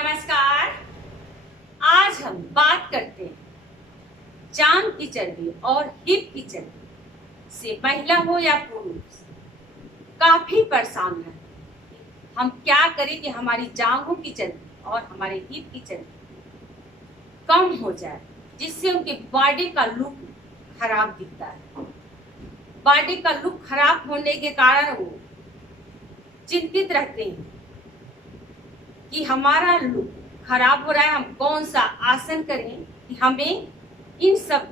नमस्कार। आज हम बात करते हैं जांघ की चर्बी और हिप की चर्बी से महिला हो या पुरुष काफी परेशान रहते हैं। हम क्या करें कि हमारी जांघों की चर्बी और हमारे हिप की चर्बी कम हो जाए, जिससे उनके बॉडी का लुक खराब दिखता है। बॉडी का लुक खराब होने के कारण वो चिंतित रहते हैं कि हमारा लुक खराब हो रहा है, हम कौन सा आसन करें कि हमें इन सब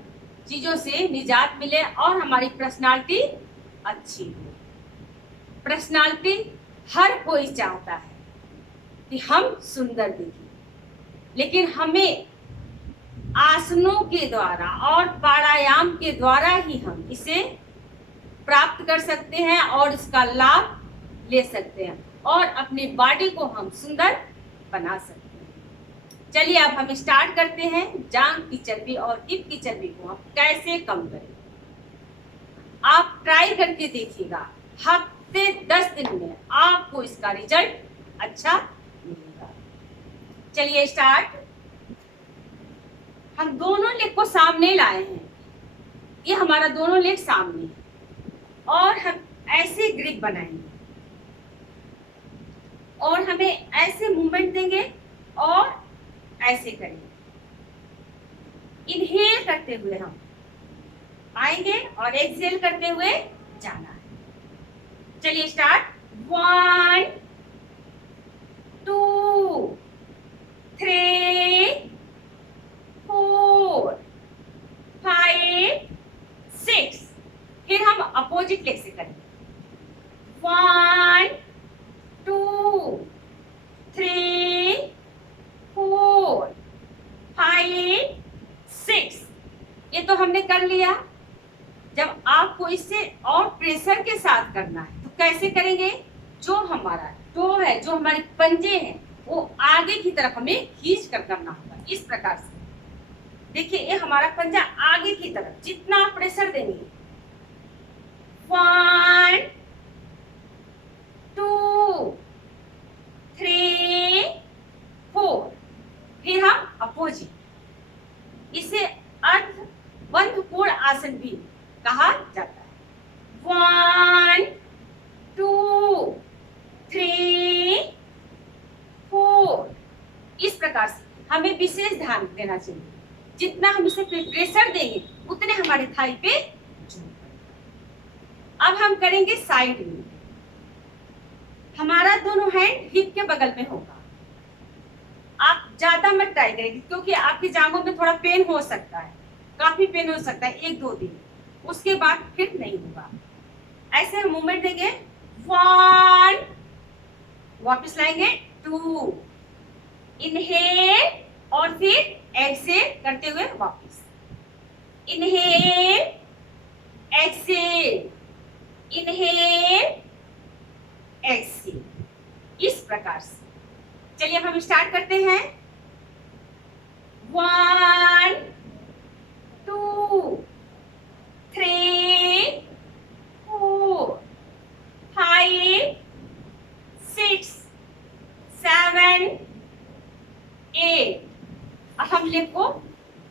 चीजों से निजात मिले और हमारी पर्सनालिटी अच्छी हो। पर्सनालिटी हर कोई चाहता है कि हम सुंदर दिखें, लेकिन हमें आसनों के द्वारा और प्राणायाम के द्वारा ही हम इसे प्राप्त कर सकते हैं और इसका लाभ ले सकते हैं और अपनी बॉडी को हम सुंदर बना सकते हैं। चलिए अब हम स्टार्ट करते हैं जांघ की चर्बी और हिप की चर्बी को हम कैसे कम करें। आप ट्राई करके देखिएगा, हफ्ते 10 दिन में आपको इसका रिजल्ट अच्छा मिलेगा। चलिए स्टार्ट। हम दोनों लेग को सामने लाए हैं, ये हमारा दोनों लेग सामने है और हम ऐसे ग्रिप बनाएंगे और हमें ऐसे मूवमेंट देंगे और ऐसे करेंगे। इनहेल करते हुए हम आएंगे और एक्सहेल करते हुए जाना है। चलिए स्टार्ट। 1 2 3 4 5 6। फिर हम अपोजिट लेग से करेंगे। 1 2 3 4 5 6। ये तो हमने कर लिया। जब आपको इससे और प्रेशर के साथ करना है तो कैसे करेंगे? जो हमारा टो है, जो हमारे पंजे हैं, वो आगे की तरफ हमें खींच कर करना होगा। इस प्रकार से देखिए, ये हमारा पंजा आगे की तरफ जितना प्रेशर देंगे। 1 2 3 4। फिर हम अपोजिट, इसे अर्ध बंध कोण आसन भी कहा जाता है। 1 2 3 4। इस प्रकार से हमें विशेष ध्यान देना चाहिए। जितना हम इसे प्रेशर देंगे उतने हमारे थाई पे जोर पड़ेगा। अब हम करेंगे साइड में। हमारा दोनों हैंड हिप के बगल में होगा। आप ज्यादा मत ट्राई करेंगे क्योंकि आपकी जांघों में थोड़ा पेन हो सकता है, काफी पेन हो सकता है 1-2 दिन, उसके बाद फिर नहीं होगा। ऐसे हम मूवमेंट देंगे। 1 वापस लाएंगे। 2 इनहेल और फिर एक्सहेल करते हुए वापस। इनहेल एक्सहेल, इनहेल एक्सहेल, इस प्रकार से। चलिए अब हम स्टार्ट करते हैं। 1 2 3 4 5 6 7 8। अब हम लेग को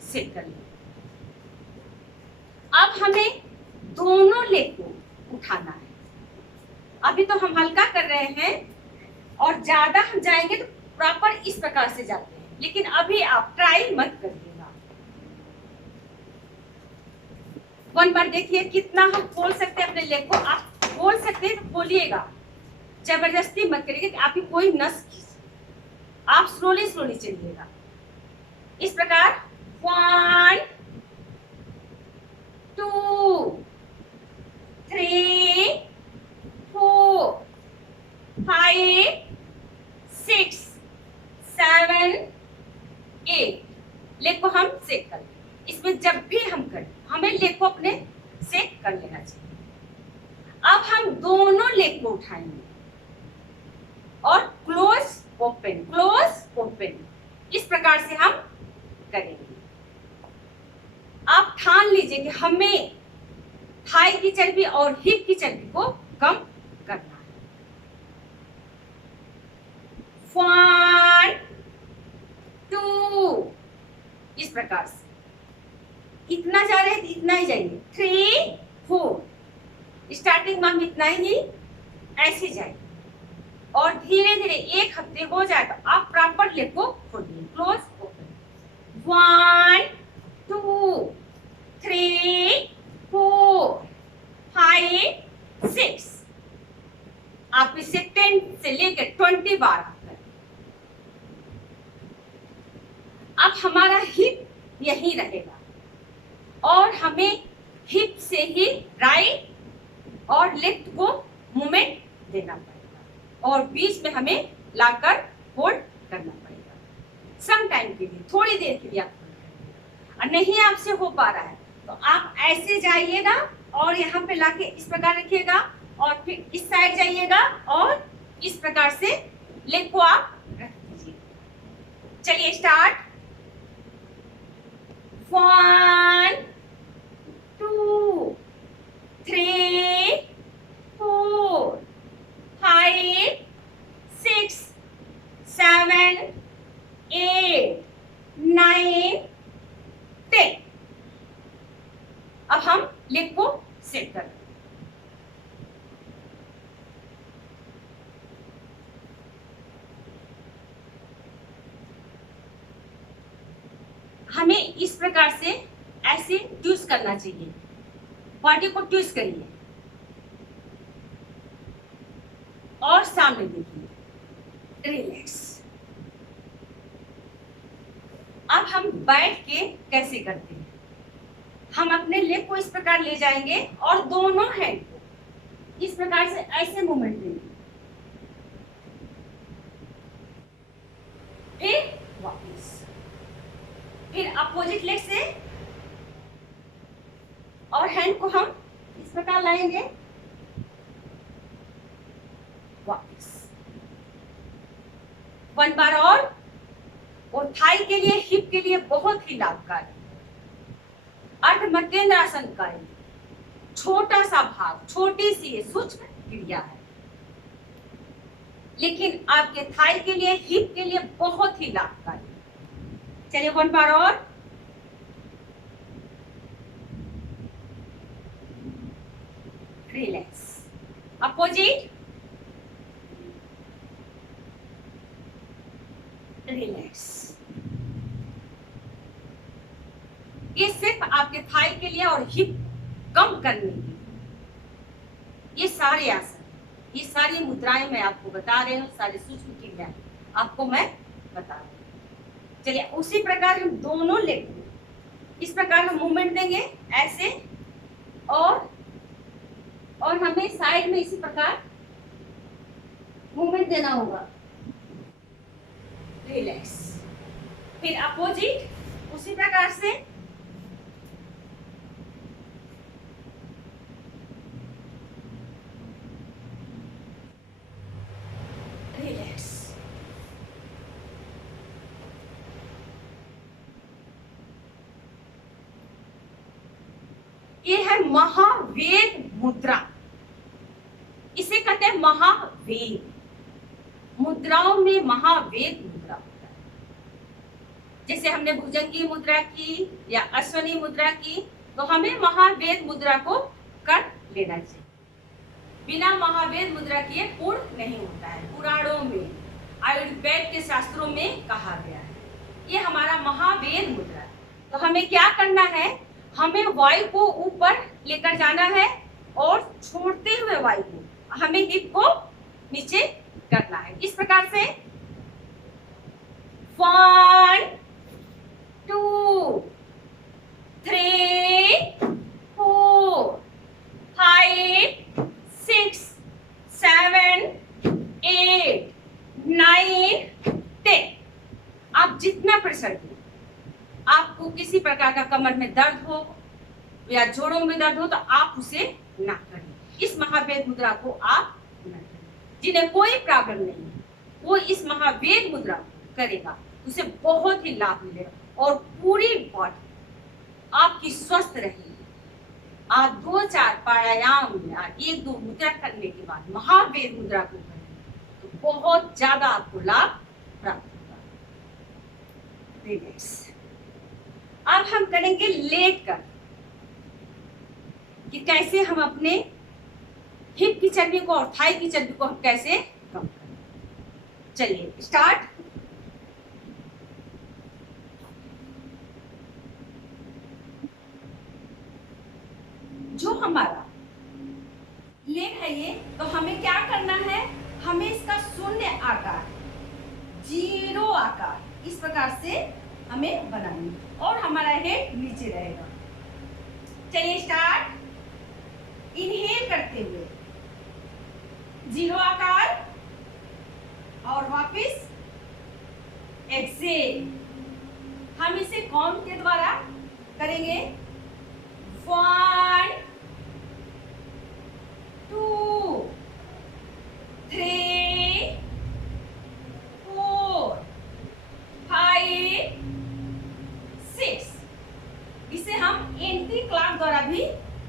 सेट कर लेंगे। अब हमें दोनों लेग को उठाना है। अभी तो हम हल्का कर रहे हैं और ज्यादा हम जाएंगे तो प्रॉपर इस प्रकार से जाते हैं, लेकिन अभी आप ट्राई मत करिएगा। 1 बार देखिए कितना हम खोल सकते हैं अपने लेग को। आप खोल सकते हैं तो खोलिएगा, जबरदस्ती मत करिएगा कि आपकी कोई नस खींचे। आप स्लोली स्लोली चलिएगा इस प्रकार। 1 2 3 4 5 6 7 8। लेग को हम सेक कर लें। इसमें जब भी हम करें हमें लेग को अपने सेक कर लेना चाहिए। अब हम दोनों लेग को उठाएंगे और क्लोज ओपन इस प्रकार से हम करेंगे। आप ठान लीजिए कि हमें थाई की चर्बी और हिप की चर्बी को कम करना है। 1 प्रकार से इतना जा रहे हैं तो इतना ही जाएंगे, 3 4 स्टार्टिंग में हम इतना ही ऐसे जाएंगे और धीरे धीरे एक हफ्ते हो जाए तो आप प्रॉपर लेग को खोलिए, क्लोज ओपन, 1 2 3 4 5 6। आप इसे 10 से लेकर 20 बार करें। अब हमारा हिप यही रहेगा और हमें हिप से ही राइट और लेफ्ट को मूवमेंट देना पड़ेगा और बीच में हमें लाकर होल्ड करना पड़ेगा सम टाइम के लिए, थोड़ी देर के लिए आप होल्ड करेंगे। और नहीं आपसे हो पा रहा है तो आप ऐसे जाइएगा और यहाँ पे लाके इस प्रकार रखिएगा और फिर इस साइड जाइएगा और इस प्रकार से लेग को आप रख दीजिए। चलिए स्टार्ट, 1 2 3 4 5 6 7 8 9 10। अब हम लेग को सेट कर, हमें इस प्रकार से ऐसे ट्विस्ट करना चाहिए, बॉडी को ट्विस्ट करिए और सामने देखिए, रिलैक्स। अब हम बैठ के कैसे करते हैं, हम अपने लेग को इस प्रकार ले जाएंगे और दोनों हैंड को इस प्रकार से ऐसे मूवमेंट देंगे, फिर वापस, फिर अपोजिट लेग से और हैंड को हम इस प्रकार लाएंगे, वापस 1 बार और थाई के लिए, हिप के लिए बहुत ही लाभकारी। अर्ध मध्य आसन का छोटा सा भाग, छोटी सी सूक्ष्म क्रिया है, लेकिन आपके थाई के लिए, हिप के लिए बहुत ही लाभकारी। चलिए 1 बार और, रिलैक्स, अपोजिट, रिलैक्स। ये सिर्फ आपके थाई के लिए और हिप कम करने के लिए। ये सारे आसन, ये सारी मुद्राएं मैं आपको बता रही हूँ, सारे सूक्ष्म क्रियाएं आपको मैं बता रही हूँ। चलिए उसी प्रकार हम दोनों लेग को इस प्रकार हम मूवमेंट देंगे ऐसे और हमें साइड में इसी प्रकार मूवमेंट देना होगा, रिलैक्स। फिर अपोजिट उसी प्रकार से, रिलैक्स। ये है महावेद मुद्रा, इसे कहते हैं महावेद। मुद्राओं में महावेद मुद्रा होता है। जैसे हमने भुजंगी मुद्रा की या अश्वनी मुद्रा की, तो हमें महावेद मुद्रा को कर लेना चाहिए। बिना महावेद मुद्रा किए पूर्ण नहीं होता है। पुराणों में, आयुर्वेद के शास्त्रों में कहा गया है, ये हमारा महावेद मुद्रा है। तो हमें क्या करना है, हमें वायु को ऊपर लेकर जाना है और छोड़ते हुए वायु को हमें हिप को नीचे करना है। इस प्रकार से 1 2 3 4 5 6 7 8 9 10। आप जितना प्रेशर दें, आपको किसी प्रकार का कमर में दर्द हो या जोड़ों में दर्द हो तो आप उसे ना करें। इस महावेद मुद्रा को आप न करें। जिन्हें कोई प्रॉब्लम नहीं है वो इस महावेद मुद्रा करेगा, उसे बहुत ही लाभ मिलेगा और पूरी बॉडी आपकी स्वस्थ रहेगी। आप 2-4 प्राणायाम या 1-2 मुद्रा करने के बाद महावेद मुद्रा को करें तो बहुत ज्यादा आपको लाभ प्राप्त होगा। रिलैक्स। अब हम करेंगे लेट कर, कि कैसे हम अपने हिप की चर्बी को और थाई की चर्बी को हम कैसे कम करें। चलिए स्टार्ट। जो हमारा लेग है ये, तो हमें क्या करना है, हमें इसका शून्य आकार, जीरो आकार इस प्रकार से हमें बनानी है और हमारा हेड नीचे रहेगा। चलिए स्टार्ट। इनहेल करते हुए जीरो आकार और वापस एक्सेल। हम इसे काउंट के द्वारा करेंगे। 1 2 3 4 5 6। इसे हम एंटी क्लॉक द्वारा भी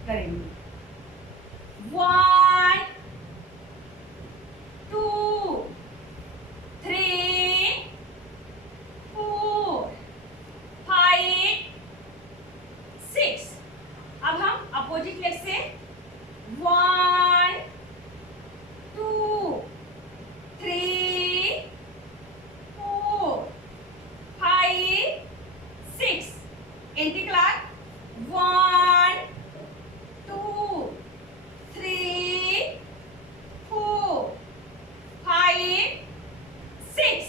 करेंगे। 1 2 3 4 5 6। अब हम अपोजिट लेग से 1 2 3 4 5 6। Anti clock 1 2 3 4 5 6।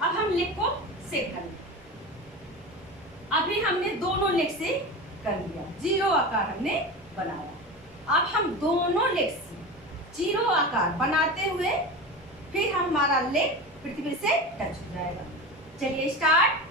अब हम लेग को सेट करेंगे। अभी हमने दोनों लेग से कर लिया, जीरो आकार हमने बनाया। अब हम दोनों लेग से जीरो आकार बनाते हुए फिर हमारा लेग पृथ्वी से टच हो जाएगा। चलिए स्टार्ट।